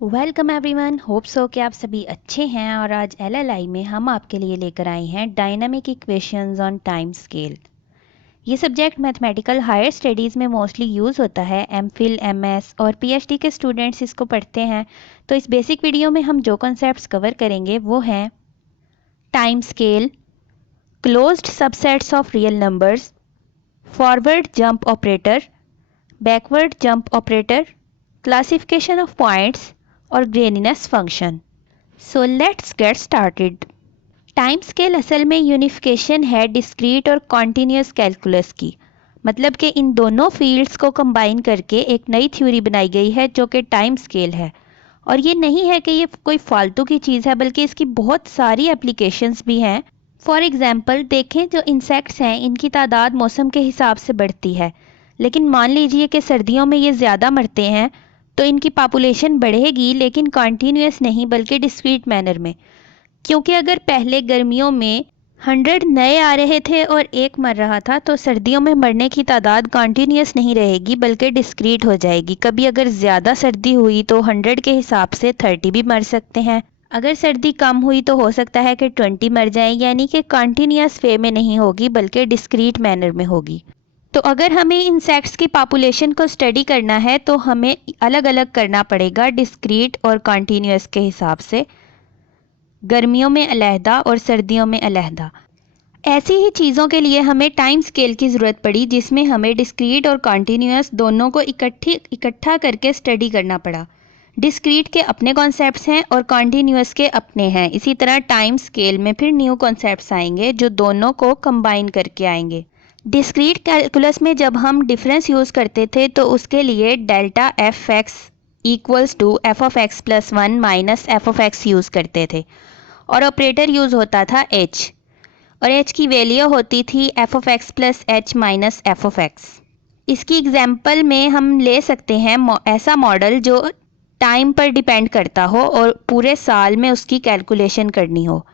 Welcome everyone, hope so कि आप सभी अच्छे हैं। और आज एलएलआई में हम आपके लिए लेकर आए हैं dynamic equations on time scale. ये सब्जेक्ट मैथमेटिकल हायर स्टडीज़ में मोस्टली यूज़ होता है। एमफिल, एमएस और पीएचडी के स्टूडेंट्स इसको पढ़ते हैं। तो इस बेसिक वीडियो में हम जो कॉन्सेप्ट्स कवर करेंगे वो हैं time scale, closed subsets of real numbers, forward jump operator, backward jump operator, classification of points और graininess function. So let's get started. Time scale असल में यूनिफिकेशन है डिस्क्रीट और कॉन्टीन्यूस कैलकुलस की। मतलब कि इन दोनों फील्ड्स को कंबाइन करके एक नई थ्योरी बनाई गई है जो कि टाइम स्केल है। और ये नहीं है कि ये कोई फालतू की चीज़ है, बल्कि इसकी बहुत सारी एप्लीकेशंस भी हैं। फॉर एग्जांपल देखें, जो इंसेक्ट्स हैं इनकी तादाद मौसम के हिसाब से बढ़ती है, लेकिन मान लीजिए कि सर्दियों में ये ज़्यादा मरते हैं तो इनकी पॉपुलेशन बढ़ेगी, लेकिन कॉन्टीन्यूस नहीं बल्कि डिस्क्रीट मैनर में। क्योंकि अगर पहले गर्मियों में 100 नए आ रहे थे और एक मर रहा था, तो सर्दियों में मरने की तादाद कॉन्टीन्यूस नहीं रहेगी बल्कि डिस्क्रीट हो जाएगी। कभी अगर ज़्यादा सर्दी हुई तो 100 के हिसाब से 30 भी मर सकते हैं। अगर सर्दी कम हुई तो हो सकता है कि 20 मर जाएं, यानी कि कॉन्टीन्यूस वे में नहीं होगी बल्कि डिस्क्रीट मैनर में होगी। तो अगर हमें इंसेक्ट्स की पॉपुलेशन को स्टडी करना है तो हमें अलग अलग करना पड़ेगा डिस्क्रीट और कॉन्टीन्यूस के हिसाब से, गर्मियों में अलहदा और सर्दियों में अलहदा। ऐसी ही चीज़ों के लिए हमें टाइम स्केल की ज़रूरत पड़ी, जिसमें हमें डिस्क्रीट और कॉन्टीन्यूस दोनों को इकट्ठा करके स्टडी करना पड़ा। डिस्क्रीट के अपने कॉन्सेप्ट्स हैं और कॉन्टीन्यूस के अपने हैं। इसी तरह टाइम स्केल में फिर न्यू कॉन्सेप्ट्स आएंगे जो दोनों को कंबाइन करके आएंगे। डिस्क्रीट कैलकुलस में जब हम डिफरेंस यूज़ करते थे तो उसके लिए delta f x equals to f of x plus 1 minus f of x use करते थे, और ऑपरेटर यूज़ होता था एच, और एच की वैल्यू होती थी F of x plus H minus f of x. इसकी एग्जांपल में हम ले सकते हैं ऐसा मॉडल जो टाइम पर डिपेंड करता हो और पूरे साल में उसकी कैलकुलेशन करनी हो।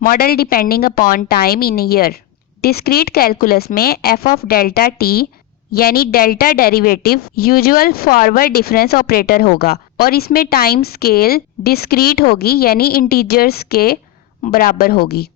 Model depending upon time in year. Discrete calculus में एफ ऑफ डेल्टा टी यानी delta derivative usual forward difference operator होगा, और इसमें टाइम स्केल डिस्क्रीट होगी यानी इंटीजर्स के बराबर होगी।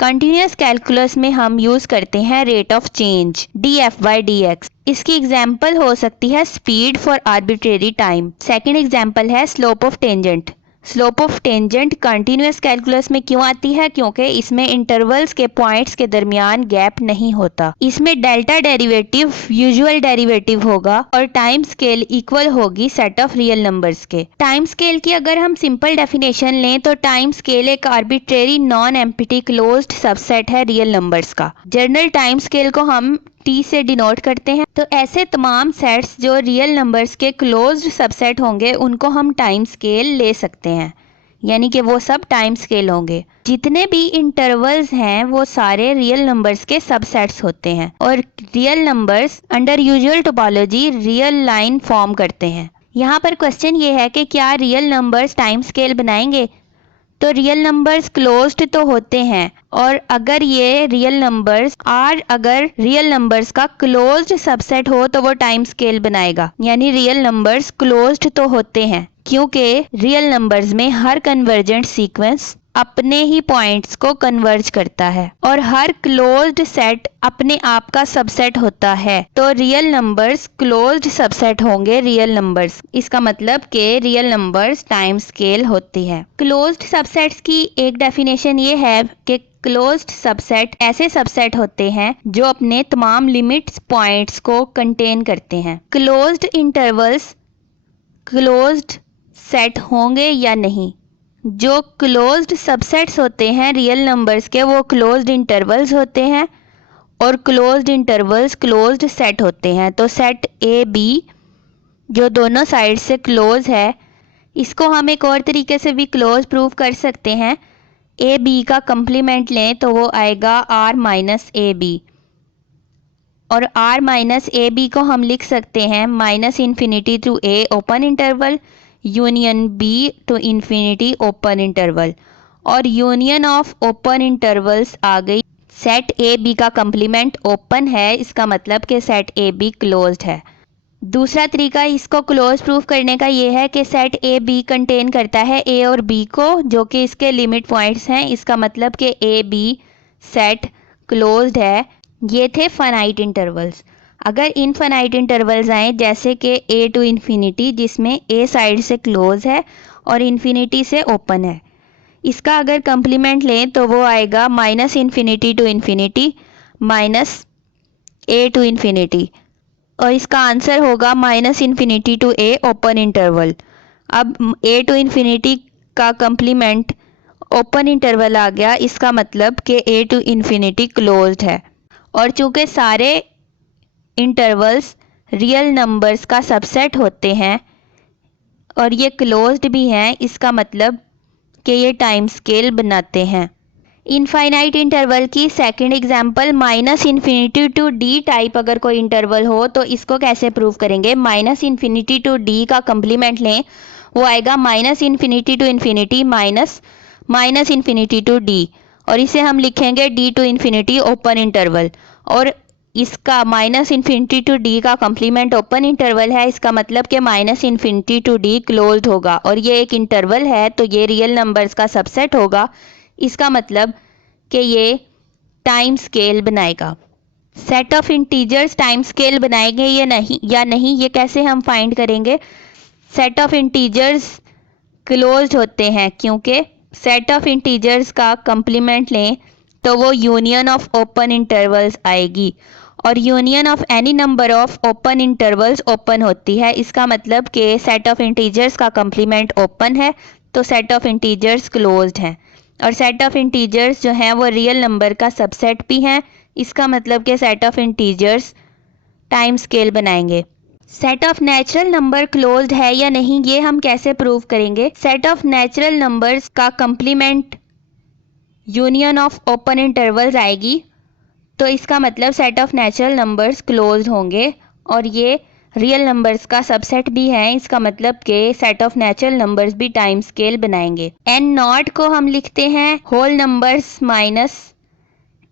कंटिन्यूस कैलकुलस में हम यूज़ करते हैं rate of change D F by D X. इसकी एग्जाम्पल हो सकती है speed for arbitrary time. Second example है slope of tangent. Slope of tangent continuous calculus में क्यों आती है? क्योंकि इसमें इंटरवल्स के पॉइंट्स के दरमियान गैप नहीं होता। इसमें डेल्टा डेरिवेटिव यूजुअल डेरिवेटिव होगा और टाइम स्केल इक्वल होगी सेट ऑफ रियल नंबर्स के। टाइम स्केल की अगर हम सिंपल डेफिनेशन लें तो टाइम स्केल एक arbitrary non empty closed subset है रियल नंबर्स का। जनरल टाइम स्केल को हम टी से डिनोट करते हैं। तो ऐसे तमाम सेट्स जो रियल नंबर्स के क्लोज्ड सबसेट होंगे उनको हम टाइम स्केल ले सकते हैं, यानी कि वो सब टाइम स्केल होंगे। जितने भी इंटरवल्स हैं वो सारे रियल नंबर्स के सबसेट्स होते हैं, और real numbers under usual topology real line form करते हैं। यहाँ पर क्वेश्चन ये है कि क्या रियल नंबर्स टाइम स्केल बनाएंगे? तो रियल नंबर्स क्लोज्ड तो होते हैं, और अगर ये रियल नंबर्स अगर रियल नंबर्स का क्लोज्ड सबसेट हो तो वो टाइम स्केल बनाएगा। यानी रियल नंबर्स क्लोज्ड तो होते हैं क्योंकि रियल नंबर्स में हर कन्वर्जेंट सीक्वेंस अपने ही पॉइंट्स को कन्वर्ज करता है, और हर क्लोज्ड सेट अपने आप का सबसेट होता है। तो रियल नंबर्स क्लोज्ड सबसेट होंगे रियल नंबर्स। इसका मतलब कि रियल नंबर्स टाइम स्केल होती है। क्लोज्ड सबसेट्स की एक डेफिनेशन ये है कि क्लोज्ड सबसेट ऐसे सबसेट होते हैं जो अपने तमाम लिमिट्स पॉइंट्स को कंटेन करते हैं। क्लोज्ड इंटरवल्स क्लोज्ड सेट होंगे या नहीं? जो क्लोज्ड सबसेट्स होते हैं रियल नंबर्स के वो क्लोज्ड इंटरवल्स होते हैं, और क्लोज्ड इंटरवल्स क्लोज्ड सेट होते हैं। तो सेट ए बी जो दोनों साइड से क्लोज है, इसको हम एक और तरीके से भी क्लोज प्रूव कर सकते हैं। ए बी का कंप्लीमेंट लें तो वो आएगा आर माइनस ए बी, और आर माइनस ए बी को हम लिख सकते हैं minus infinity to a open interval union b to infinity open interval, और यूनियन ऑफ ओपन इंटरवल्स आ गई। सेट ए बी का कंप्लीमेंट ओपन है, इसका मतलब कि सेट ए बी क्लोज्ड है। दूसरा तरीका इसको क्लोज प्रूफ करने का ये है कि सेट ए बी कंटेन करता है ए और बी को, जो कि इसके लिमिट पॉइंट्स हैं। इसका मतलब कि ए बी सेट क्लोज्ड है। ये थे फाइनाइट इंटरवल्स। अगर इनफाइनाइट इंटरवल्स आए जैसे कि ए टू इन्फिनिटी, जिसमें ए साइड से क्लोज है और इन्फिनिटी से ओपन है, इसका अगर कंप्लीमेंट लें तो वो आएगा minus infinity to infinity minus a to infinity, और इसका आंसर होगा minus infinity to a open interval. अब ए टू इन्फिनिटी का कंप्लीमेंट ओपन इंटरवल आ गया, इसका मतलब कि ए टू इन्फिनिटी क्लोज्ड है। और चूंकि सारे इंटरवल्स रियल नंबर्स का सबसेट होते हैं और ये क्लोज्ड भी हैं, इसका मतलब कि ये टाइम स्केल बनाते हैं। इनफाइनाइट इंटरवल की second example minus infinity to d type अगर कोई इंटरवल हो तो इसको कैसे प्रूव करेंगे। माइनस इन्फिनिटी टू डी का कंप्लीमेंट लें, वो आएगा minus infinity to infinity minus minus infinity to d, और इसे हम लिखेंगे d to infinity open interval. और इसका माइनस इन्फिनिटी टू डी का कंप्लीमेंट ओपन इंटरवल है, इसका मतलब कि minus infinity to d closed होगा, और ये एक इंटरवल है तो ये रियल नंबर्स का सबसेट होगा। इसका मतलब कि ये टाइम स्केल बनाएगा। Set off integers time scale बनाएंगे या नहीं ये कैसे हम फाइंड करेंगे। सेट ऑफ इंटीजर्स क्लोज्ड होते हैं, क्योंकि सेट ऑफ इंटीजर्स का कंप्लीमेंट लें तो वो यूनियन ऑफ ओपन इंटरवल्स आएगी, और union of any number of open intervals open होती है। इसका मतलब कि सेट ऑफ इंटीजर्स का कंप्लीमेंट ओपन है तो सेट ऑफ इंटीजर्स क्लोज्ड हैं, और सेट ऑफ इंटीजर्स जो हैं वो रियल नंबर का सबसेट भी हैं। इसका मतलब कि set off integers time scale बनाएंगे। Set of natural number closed है या नहीं ये हम कैसे प्रूव करेंगे। सेट ऑफ नेचुरल नंबर्स का complement union of open intervals आएगी, तो इसका मतलब set of natural numbers closed होंगे, और ये रियल नंबर्स का सबसेट भी है। इसका मतलब कि सेट ऑफ नेचुरल नंबर्स भी टाइम स्केल बनाएंगे। एन नॉट को हम लिखते हैं whole numbers minus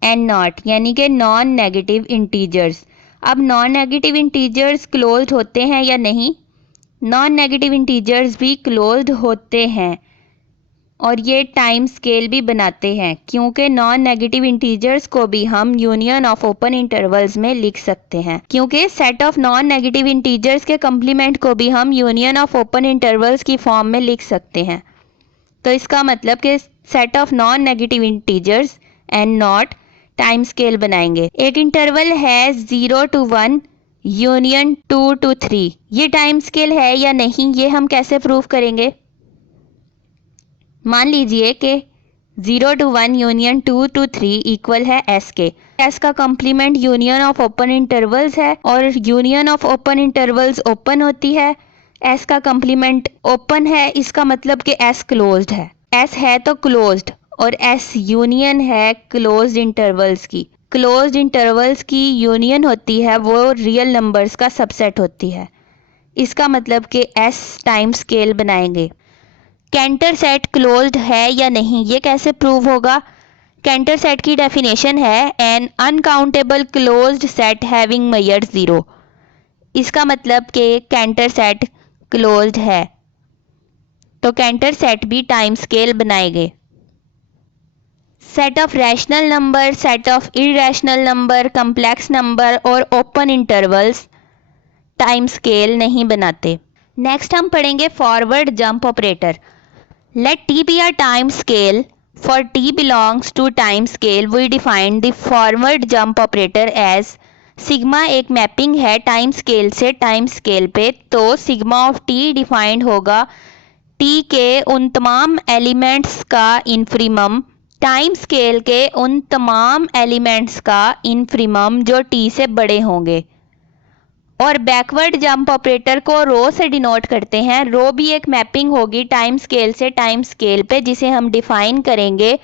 N not, यानी कि नॉन नेगेटिव इंटीजर्स। अब नॉन नेगेटिव इंटीजर्स क्लोज्ड होते हैं या नहीं। नॉन नेगेटिव इंटीजर्स भी क्लोज्ड होते हैं और ये टाइम स्केल भी बनाते हैं, क्योंकि नॉन नेगेटिव इंटीजर्स को भी हम यूनियन ऑफ ओपन इंटरवल्स में लिख सकते हैं, क्योंकि set of non negative integers के कंप्लीमेंट को भी हम यूनियन ऑफ ओपन इंटरवल्स की फॉर्म में लिख सकते हैं। तो इसका मतलब कि set of non negative integers and not time scale बनाएंगे। एक इंटरवल है 0 to 1 यूनियन 2 to 3, ये टाइम स्केल है या नहीं ये हम कैसे प्रूव करेंगे। मान लीजिए कि 0 to 1 यूनियन 2 to 3 इक्वल है एस के। एस का complement union of open intervals है और union of open intervals open होती है। एस का कंप्लीमेंट ओपन है, इसका मतलब कि एस क्लोज्ड है। एस है तो क्लोज्ड, और एस यूनियन है क्लोज्ड इंटरवल्स की। क्लोज्ड इंटरवल्स की यूनियन होती है वो रियल नंबर्स का सबसेट होती है। इसका मतलब कि एस टाइम स्केल बनाएंगे। कैंटर सेट क्लोज्ड है या नहीं ये कैसे प्रूव होगा। कैंटर सेट की डेफिनेशन है an uncountable closed set having measure 0। इसका मतलब कि कैंटर सेट क्लोज्ड है, तो कैंटर सेट भी टाइम स्केल बनाएंगे। Set of rational number, set of irrational number, complex number और ओपन इंटरवल्स टाइम स्केल नहीं बनाते। नेक्स्ट हम पढ़ेंगे forward jump operator. Let t be a time scale. For t belongs to time scale, we define the forward jump operator as sigma एक mapping है time scale से time scale पे, तो sigma of T defined होगा t के उन तमाम elements का इन्फीमम, टाइम स्केल के उन तमाम एलिमेंट्स का इन्फीमम जो t से बड़े होंगे। और बैकवर्ड जंप ऑपरेटर को रो से डिनोट करते हैं। रो भी एक मैपिंग होगी टाइम स्केल से टाइम स्केल पे, जिसे हम डिफाइन करेंगे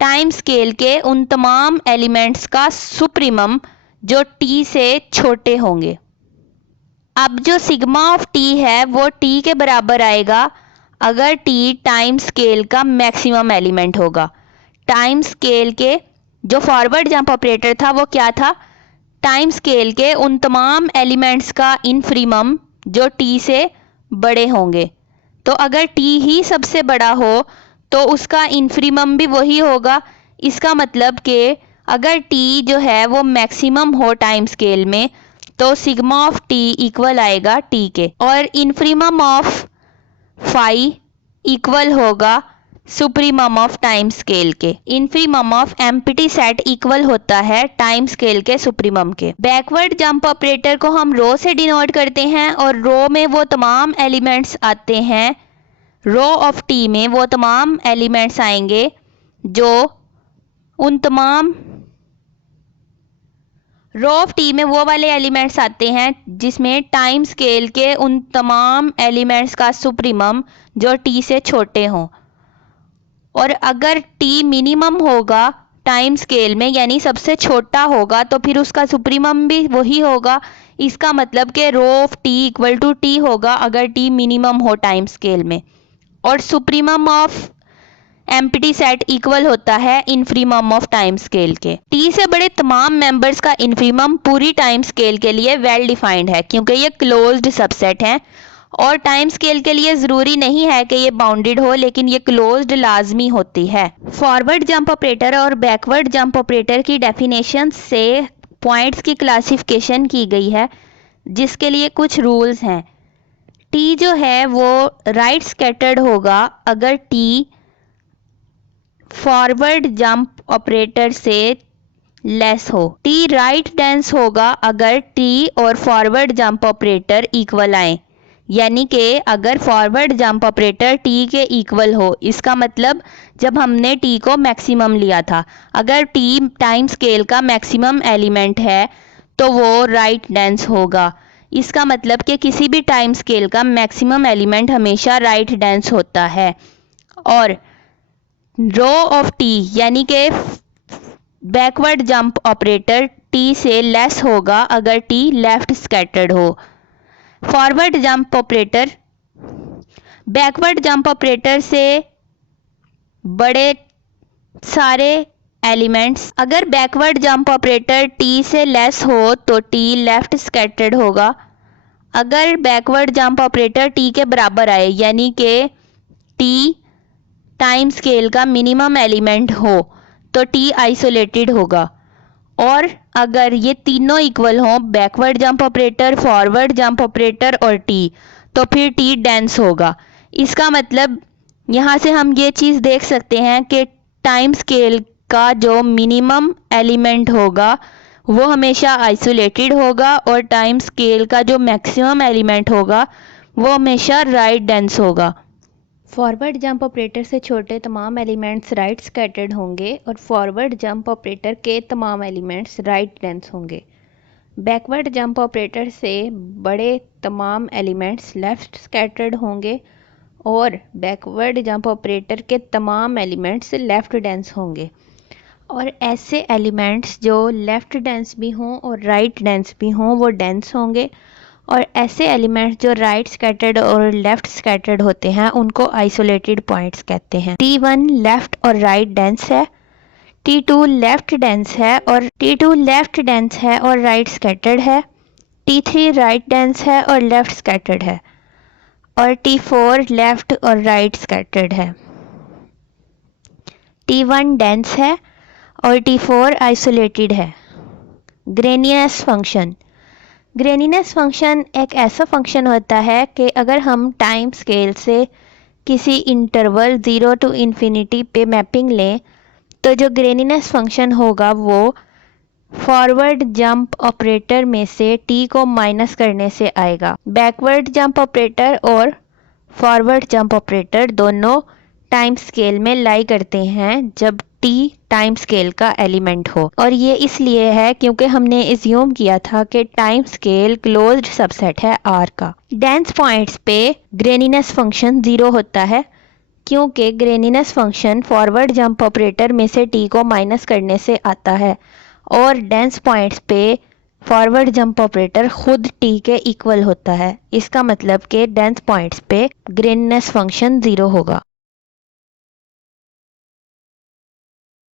टाइम स्केल के उन तमाम एलिमेंट्स का सुप्रीमम जो टी से छोटे होंगे। अब जो सिग्मा ऑफ टी है वो टी के बराबर आएगा अगर टी टाइम स्केल का मैक्सिमम एलिमेंट होगा। टाइम स्केल के जो फॉरवर्ड जंप ऑपरेटर था वो क्या था, टाइम स्केल के उन तमाम एलिमेंट्स का इन्फीमम जो टी से बड़े होंगे। तो अगर टी ही सबसे बड़ा हो तो उसका इन्फीमम भी वही होगा। इसका मतलब कि अगर टी जो है वो मैक्सिमम हो टाइम स्केल में तो सिग्मा ऑफ टी इक्वल आएगा टी के, और इन्फीमम ऑफ फाई इक्वल होगा सुप्रीमम ऑफ टाइम स्केल के। Infimum of empty set equal होता है टाइम स्केल के सुप्रीमम के। बैकवर्ड जंप ऑपरेटर को हम रो से डिनोट करते हैं और रो में वो तमाम एलिमेंट्स आते हैं, रो ऑफ टी में वो तमाम एलिमेंट्स आएंगे जो उन तमाम रो ऑफ टी में वो वाले एलिमेंट्स आते हैं जिसमें टाइम स्केल के उन तमाम एलिमेंट्स का सुप्रीमम जो टी से छोटे हों। और अगर टी मिनिमम होगा टाइम स्केल में यानी सबसे छोटा होगा तो फिर उसका सुप्रीमम भी वही होगा। इसका मतलब कि rho of t equal to t होगा अगर टी मिनिमम हो टाइम स्केल में, और supremum of empty set equal होता है इन्फीमम ऑफ टाइम स्केल के। टी से बड़े तमाम मेंबर्स का इन्फीमम पूरी टाइम स्केल के लिए वेल डिफाइंड है क्योंकि ये क्लोज्ड सबसेट हैं, और टाइम स्केल के लिए ज़रूरी नहीं है कि ये बाउंडेड हो, लेकिन ये क्लोज्ड लाजमी होती है। फॉरवर्ड जंप ऑपरेटर और बैकवर्ड जंप ऑपरेटर की डेफिनेशन से पॉइंट्स की क्लासिफिकेशन की गई है जिसके लिए कुछ रूल्स हैं। टी जो है वो राइट स्कैटर्ड होगा अगर टी फॉरवर्ड जंप ऑपरेटर से लेस हो। टी राइट डेंस होगा अगर टी और फॉरवर्ड जंप ऑपरेटर इक्वल आए, यानी कि अगर फॉरवर्ड जंप ऑपरेटर टी के इक्वल हो। इसका मतलब जब हमने टी को मैक्सिमम लिया था, अगर टी टाइम स्केल का मैक्सिमम एलिमेंट है तो वो राइट डेंस होगा। इसका मतलब कि किसी भी टाइम स्केल का मैक्सिमम एलिमेंट हमेशा राइट डेंस होता है। और रो ऑफ टी यानी कि बैकवर्ड जंप ऑपरेटर टी से लेस होगा अगर टी लेफ्ट स्कैटर्ड हो। Forward jump operator backward jump operator से बड़े सारे एलिमेंट्स, अगर बैकवर्ड जंप ऑपरेटर टी से लेस हो तो टी लेफ्ट स्कैटर्ड होगा। अगर बैकवर्ड जंप ऑपरेटर टी के बराबर आए यानी कि टी टाइम स्केल का मिनिमम एलिमेंट हो तो टी आइसोलेटेड होगा। और अगर ये तीनों इक्वल हों, backward jump operator, forward jump operator और टी, तो फिर टी डेंस होगा। इसका मतलब यहाँ से हम ये चीज़ देख सकते हैं कि टाइम स्केल का जो मिनिमम एलिमेंट होगा वो हमेशा आइसोलेटेड होगा और टाइम स्केल का जो मैक्सिमम एलिमेंट होगा वो हमेशा राइट डेंस होगा। फॉरवर्ड जंप ऑपरेटर से छोटे तमाम एलिमेंट्स राइट स्कैटर्ड होंगे और फॉरवर्ड जंप ऑपरेटर के तमाम एलिमेंट्स राइट डेंस होंगे। बैकवर्ड जंप ऑपरेटर से बड़े तमाम एलिमेंट्स लेफ्ट स्कैटर्ड होंगे और बैकवर्ड जंप ऑपरेटर के तमाम एलिमेंट्स लेफ्ट डेंस होंगे। और ऐसे एलिमेंट्स जो लेफ्ट डेंस भी हों और राइट डेंस भी हों वो डेंस होंगे, और ऐसे एलिमेंट्स जो राइट स्कैटर्ड और लेफ्ट स्कैटर्ड होते हैं उनको आइसोलेटेड पॉइंट्स कहते हैं। T1 लेफ्ट और राइट डेंस है, T2 लेफ्ट डेंस है और T2 लेफ्ट डेंस है और राइट स्कैटर्ड है, T3 राइट डेंस है और लेफ्ट स्कैटर्ड है, और T4 लेफ्ट और राइट स्कैटर्ड है। T1 डेंस है और T4 आइसोलेटेड है। ग्रेनीनेस फंक्शन। ग्रेनीनेस फंक्शन एक ऐसा फंक्शन होता है कि अगर हम टाइम स्केल से किसी इंटरवल 0 to इन्फिनिटी पे मैपिंग लें तो जो ग्रेनीनेस फंक्शन होगा वो फॉरवर्ड जंप ऑपरेटर में से टी को माइनस करने से आएगा। बैकवर्ड जंप ऑपरेटर और फॉरवर्ड जंप ऑपरेटर दोनों टाइम स्केल में लाई करते हैं जब टी टाइम स्केल का एलिमेंट हो, और ये इसलिए है क्योंकि हमने एज्यूम किया था कि टाइम स्केल क्लोज्ड सबसेट है आर का। डेंस पॉइंट्स पे ग्रेनीनेस फंक्शन 0 होता है क्योंकि ग्रेनीनेस फंक्शन फॉरवर्ड जंप ऑपरेटर में से टी को माइनस करने से आता है, और डेंस पॉइंट्स पे फॉरवर्ड जंप ऑपरेटर खुद टी के इक्वल होता है। इसका मतलब कि डेंस पॉइंट्स पे ग्रेनीनेस फंक्शन 0 होगा।